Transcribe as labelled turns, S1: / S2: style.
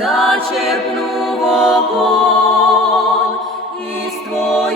S1: зачерпну вогонь і створ.